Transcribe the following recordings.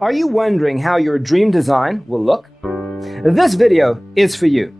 Are you wondering how your dream design will look? This video is for you.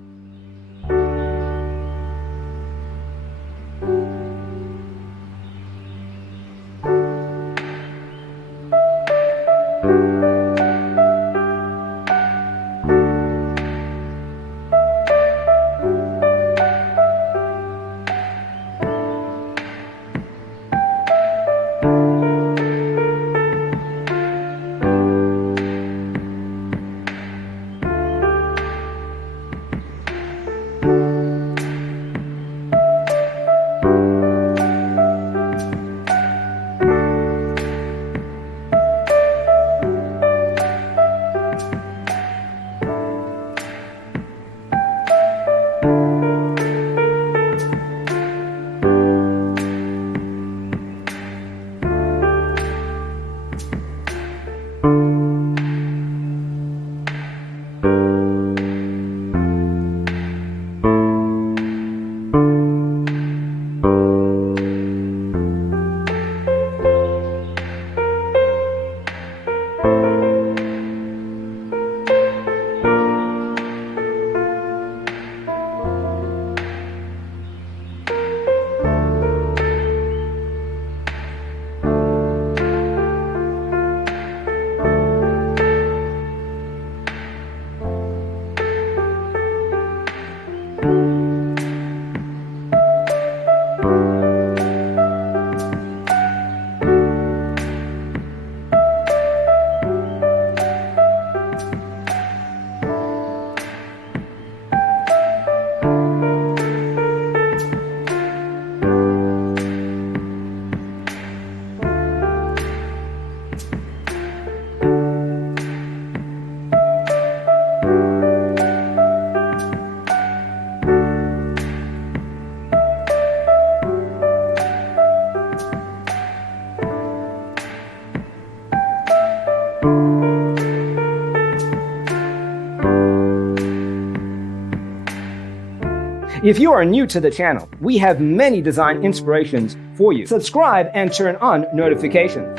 If you are new to the channel, we have many design inspirations for you. Subscribe and turn on notifications.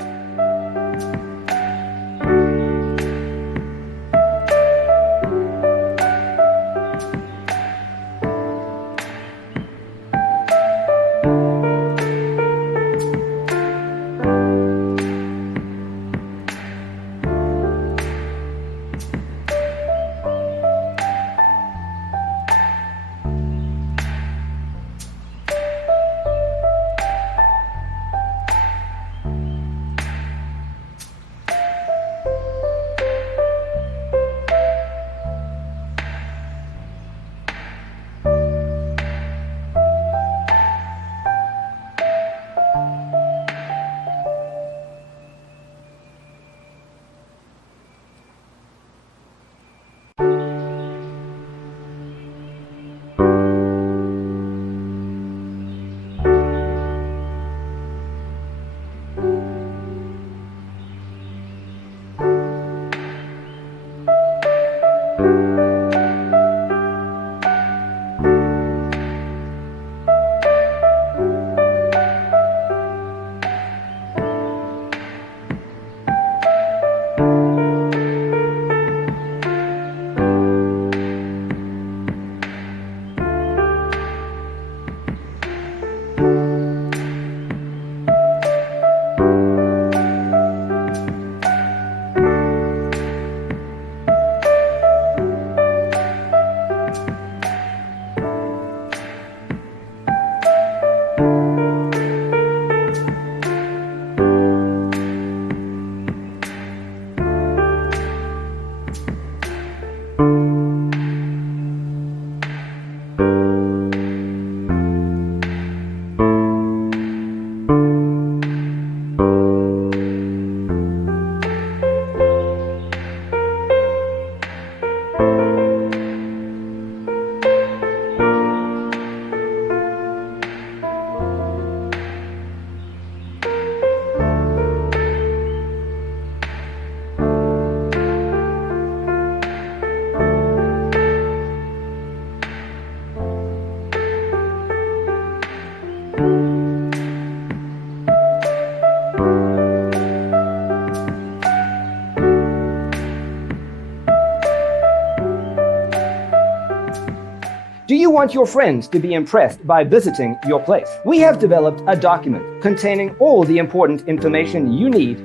you want your friends to be impressed by visiting your place? We have developed a document containing all the important information you need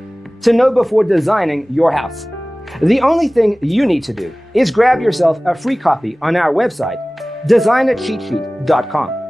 to know before designing your house. The only thing you need to do is grab yourself a free copy on our website, designacheatsheet.com.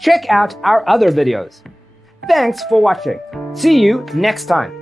Check out our other videos. Thanks for watching. See you next time.